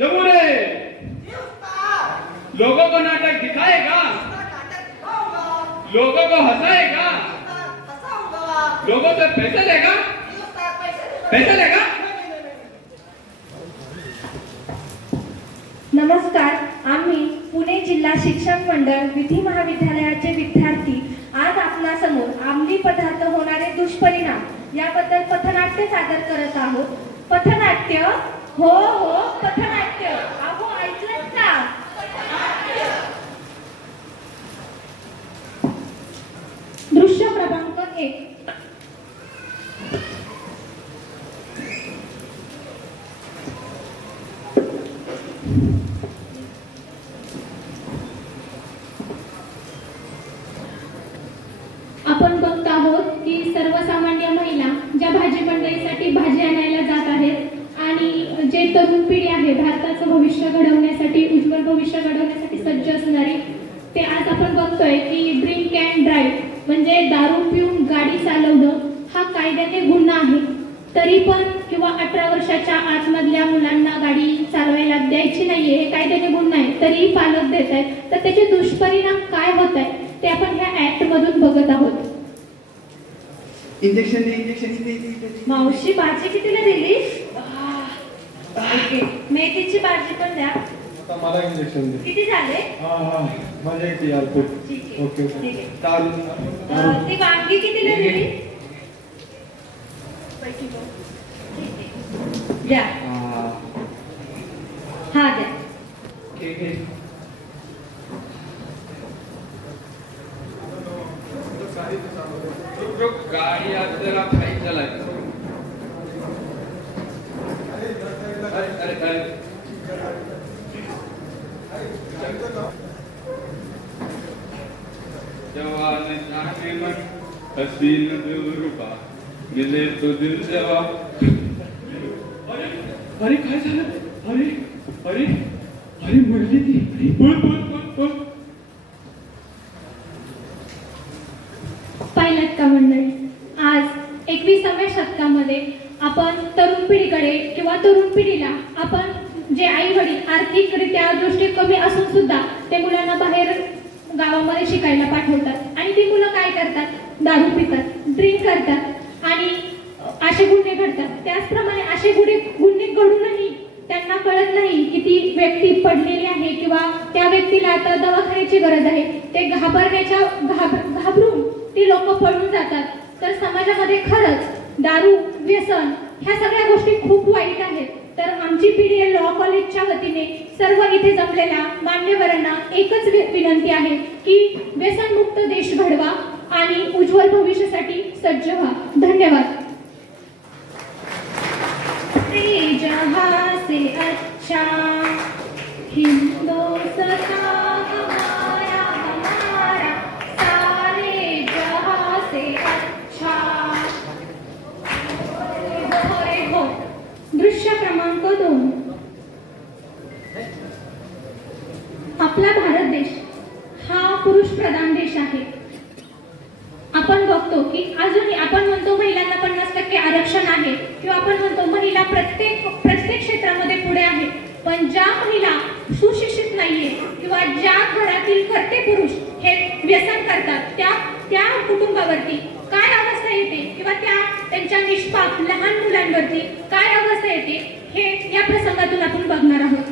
जबू रे, लोगों को नाटक दिखाएगा, लोगों को हंसाएगा, लोगों से पैसे लेगा, पैसे लेगा। नमस्कार, आम्ही पुणे जिल्हा शिक्षण मंडळ विधी महाविद्यालयाचे विद्यार्थी आज आपणासमोर अंमली पदार्थ होणारे दुष्परिणाम याबद्दल पथनाट्य सादर करत आहोत। पथनाट्य, हो हो पथनाट्य, अहो ऐकलंत का? दृश्य क्रमांक 1। आपण बघत आहोत की सर्वसामान्य महिला ज्या भाजी मंडईसाठी भाजी आणायला जात आहेत आणि जे तरुण पिढी आहे भारताचं भविष्य घडवण्यासाठी, उज्ज्वल भविष्य घडवण्यासाठी सज्ज असणारी, ते आज आपण बघतोय की ड्रिंक अँड ड्राईव्ह म्हणजे दारू पिऊन गाडी चालवणं हा कायद्याने गुन्हा आहे। तरी पण किंवा 18 वर्षाच्या आतमधल्या मुलांना गाडी चालवायला द्यायची नाहीये, हे कायद्याने गुन्हा आहे, तरीही पालक देत आहेत। तर त्याचे दुष्परिणाम काय होत आहेत ते आपण ह्या ऍक्ट मधून बघत आहोत। इंजेक्शन मावशी भाजी कितीला दिली? ओके, मेथीची भाजी पण द्या। आता मला इंजेक्शन दे। किती झाले? मजा येते यार खूप। ठीक आहे, ओके ठीक आहे। चालेल। ती वांगी कितीला दिली? द्या। हा द्या। गाड़ी आज जरा खाई चलाए। अरे जवान जाने मन हसीन दिलरुबा मिले तो दिल जवा। अरे काय झालं? अरे अरे अरे मरली ती। बोल पाहिलं का मंडळी, आज 21व्या शतकामध्ये आपण तरुण पिढीकडे किंवा तरुण पिढीला आपण जे आई वडील आर्थिकरित्या दृष्टी कमी असून सुद्धा ते मुलांना बाहेर गावामध्ये शिकायला पाठवतात आणि ती मुलं काय करतात? दारू पितात, ड्रिंक करतात आणि असे गुन्हे घडतात। त्याचप्रमाणे असे गुन्हे घडूनही त्यांना कळत नाही की ती व्यक्ती पडलेली आहे किंवा त्या व्यक्तीला आता दवाखान्याची गरज आहे। ते घाबरून ती लोक पळून जातात। तर समाजामध्ये खरंच दारू, व्यसन ह्या सगळ्या गोष्टी खूप वाईट आहेत। तर आमची पिढी लॉ कॉलेजच्या वतीने सर्व इथे जमलेल्या मान्यवरांना एकच विनंती आहे की व्यसनमुक्त देश घडवा आणि उज्ज्वल भविष्यासाठी सज्ज व्हा। धन्यवाद। जहां से अच्छा हिंदुस्तान हमारा हमारा, सारे जहां से अच्छा। हो। दृश्य क्रमांक 2। आपला भारत देश हा पुरुष प्रधान देश आहे। आपण बघतो की अजूनही आपण म्हणतो महिलांना 50% आरक्षण आहे किंवा आपण म्हणतो महिला प्रत्येक क्षेत्रामध्ये पुढे आहे, पण ज्या महिला सुशिक्षित नाहीये किंवा ज्या घरातील कर्ते पुरुष हे व्यसन करतात त्या कुटुंबावरती काय अवस्था येते किंवा त्यांच्या निष्पाप लहान मुलांवरती काय अवस्था येते हे या प्रसंगातून आपण बघणार आहोत।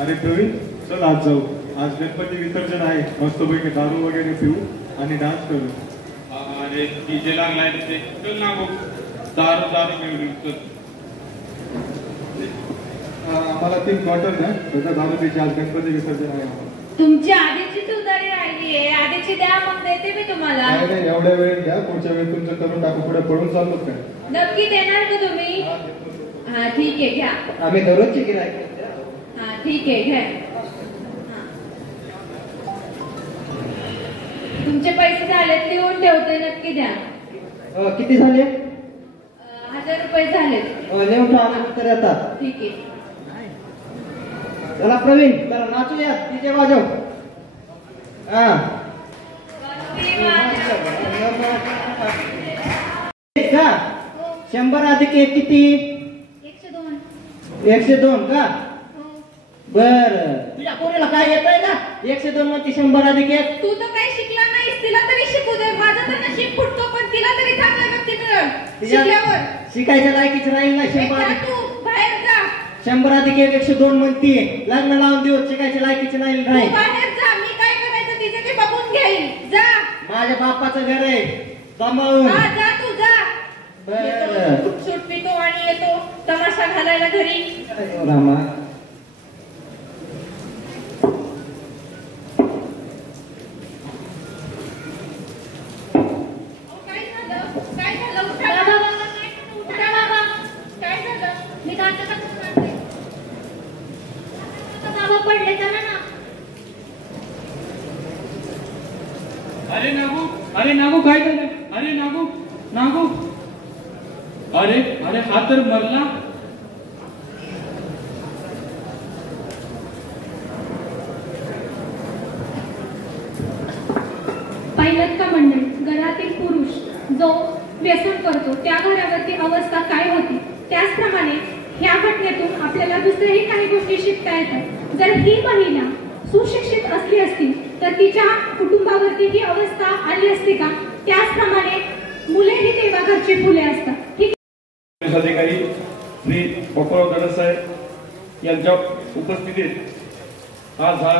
अरे प्रवीण, चल आज जाऊ। आज गणपती विसर्जन आहे, मस्तपैकी दारू वगैरे पिऊ आणि डान्स करू। अरे डीजे लागलाय तिथे, चल ना भाऊ, दारू पिऊ। आम्हाला 3 क्वार्टर द्या, त्याचा दारू पिची। आज गणपती विसर्जन आहे। तुमची आधीची तुतारी राहिलीये, आधीची द्या, मग देते मी तुम्हाला। नाही, एवढ्या वेळेत घ्या, पुढच्या वेळेस तुमचं करून टाकू। पुढे पळून चाललो काय? नक्की देणार का तुम्ही? हा ठीक आहे, घ्या। आम्ही दररोजची गिराईक। हा ठीक आहे, घ्या। तुमचे पैसे झालेत, लिहून ठेवते, नक्की द्या। किती झाले? 1000 रुपये झालेत। लिहून आल्यानंतर येतात। ठीक आहे। चला प्रवीण, चला नाचूया, डीजे वाजव। हा 100 अधिक 1 किती? 102। 102 का? बर, तुझ्या पोरीला काय येतंय का? 102 मध्ये 100 अधिक 1. तू तर काही शिकला नाहीस, तिला तरी शिकू दे. माझं तर नशीब फुटतो, पण तिला तरी चांगलं व्यक्ती मिळेल शिकल्यावर. शिकायच्या लायकीच राहील ना. एक 100 जा तू बाहेर जा. 100 अधिक 1 102 म्हणतीये. लग्न लावून देऊ, शिकायच्या लायकीच नाही तू राहील. बाहेर जा. मी काय करायचं तिचे ते बघून घेईन. जा. माझ्या बापाचं घर आहे सांभाळून. हा जा तू जा. बरं. सूट पितो आणि येतो तमाशा घालायला घरी. अयो रामा. काय झालं? काय झालं? उठा बाबा, बाबा. बाबा, काय झालं? उठा बाबा. काय झालं? मी दाताचा कसं काढते? आता बाबा पडले चला ना. अरे नागू, अरे नागू काय झालं? अरे नागू, नागू, अरे अरे हा तर मरला. पाहिलं का मंडळी, घरातील पुरुष जो व्यसन करतो त्या घरावरती अवस्था काय होती. त्याचप्रमाणे ह्या घटनेतून आपल्याला दुसऱ्याही काही गोष्टी शिकता येतात. जर ही महिला सुशिक्षित असली असती तर तिच्या कुटुंबावरती ही अवस्था आली असती का? त्याचप्रमाणे मुलेही तेव्हा घरची फुले असतात. ठीक अधिकारी श्री बापूराव दडसाहेब यांच्या उपस्थितीत आज हा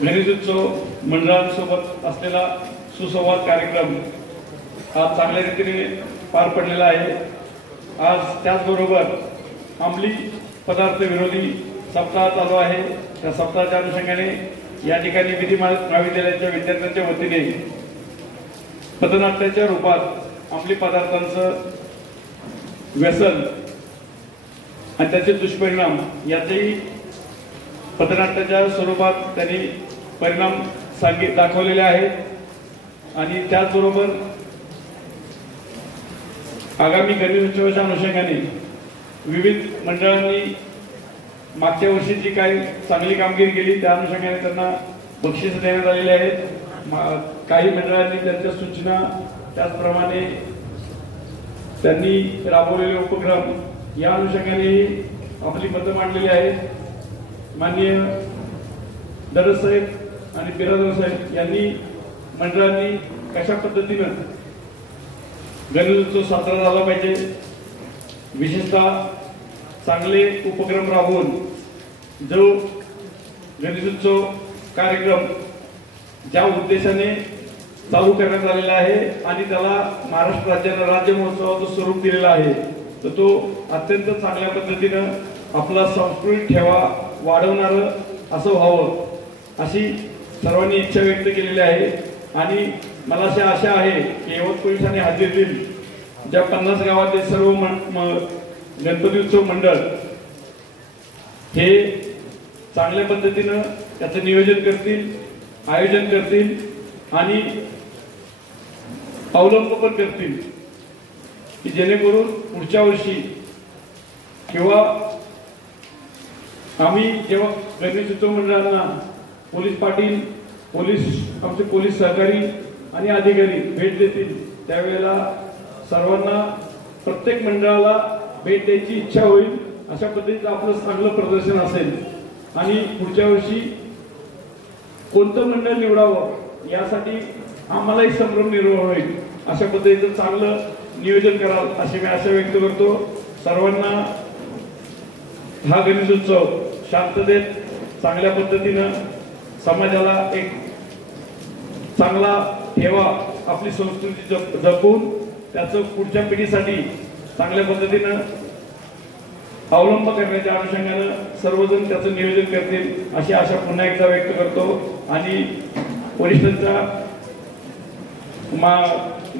गणेशोत्सव मंडळांसोबत असलेला सुसंवाद कार्यक्रम आज चांगल्या रीतीने पार पडलेला आहे. आज त्याचबरोबर अंमली पदार्थ विरोधी सप्ताह चालू आहे. त्या सप्ताहाच्या अनुषंगाने या ठिकाणी विधी महाविद्यालयाच्या विद्यार्थ्यांच्या वतीने पथनाट्याच्या रूपात अंमली पदार्थांचं व्यसन आणि त्याचे दुष्परिणाम याचेही पथनाट्याच्या स्वरूपात त्यांनी परिणाम दाखवलेले आहेत. आणि त्याचबरोबर आगामी गणेशोत्सवाच्या अनुषंगाने विविध मंडळांनी मागच्या वर्षी जी काही चांगली कामगिरी केली त्या अनुषंगाने त्यांना बक्षीस देण्यात आलेले आहेत. काही मंडळांनी त्यांच्या सूचना त्याचप्रमाणे त्यांनी राबवलेले उपक्रम या अनुषंगाने आपली मतं मांडलेली आहेत. माननीय दडसाहेब आणि बिरादर साहेब यांनी मंडळांनी कशा पद्धतीनं गणेशोत्सव साजरा झाला पाहिजे, विशेषतः चांगले उपक्रम राबवून जो गणेशोत्सव कार्यक्रम ज्या उद्देशाने चालू करण्यात आलेला आहे आणि त्याला महाराष्ट्र राज्यानं राज्य महोत्सवाचं स्वरूप दिलेलं आहे, तर तो अत्यंत चांगल्या पद्धतीनं आपला सांस्कृतिक ठेवा वाढवणारं असं व्हावं अशी सर्वांनी इच्छा व्यक्त केलेली आहे. आणि मला अशी आशा आहे की यवत पोलिसांनी हाती देईल ज्या 50 गावातील सर्व गणपती उत्सव मंडळ हे चांगल्या पद्धतीनं त्याचं नियोजन करतील, आयोजन करतील आणि अवलंब पण करतील की जेणेकरून पुढच्या वर्षी किंवा आम्ही जेव्हा गणेशोत्सव मंडळांना पोलीस पाटील, आमचे पोलीस सहकारी आणि अधिकारी भेट देतील त्यावेळेला सर्वांना प्रत्येक मंडळाला भेट द्यायची इच्छा होईल. अशा पद्धतीचं आपलं चांगलं प्रदर्शन असेल आणि पुढच्या वर्षी कोणतं मंडळ निवडावं यासाठी आम्हालाही संभ्रम निर्माण होईल. अशा पद्धतीचं चांगलं नियोजन कराल अशी मी आशा व्यक्त करतो. सर्वांना हा गणेशोत्सव शांततेत चांगल्या पद्धतीनं समाजाला एक चांगला ठेवा, आपली संस्कृती जपून त्याचं पुढच्या पिढीसाठी चांगल्या पद्धतीनं अवलंब करण्याच्या अनुषंगानं सर्वजण त्याचं नियोजन करतील अशी आशा पुन्हा एकदा व्यक्त करतो. आणि वरिष्ठांच्या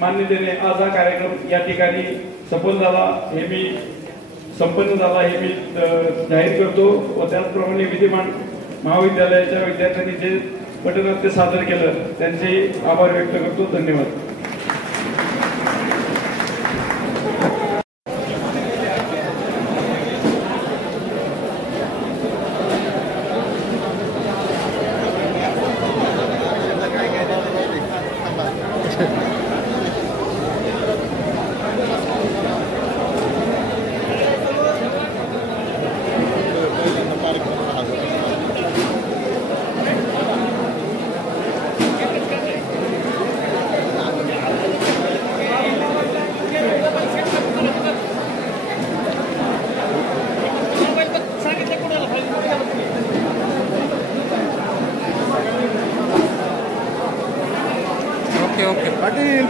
मान्यतेने आज हा कार्यक्रम या ठिकाणी संपन्न झाला हे मी जाहीर करतो. व त्याचप्रमाणे विद्यमान महाविद्यालयाच्या विद्यार्थ्यांनी जे पटनाट्य सादर केलं त्यांचे आभार व्यक्त करतो. धन्यवाद. ओके पाटील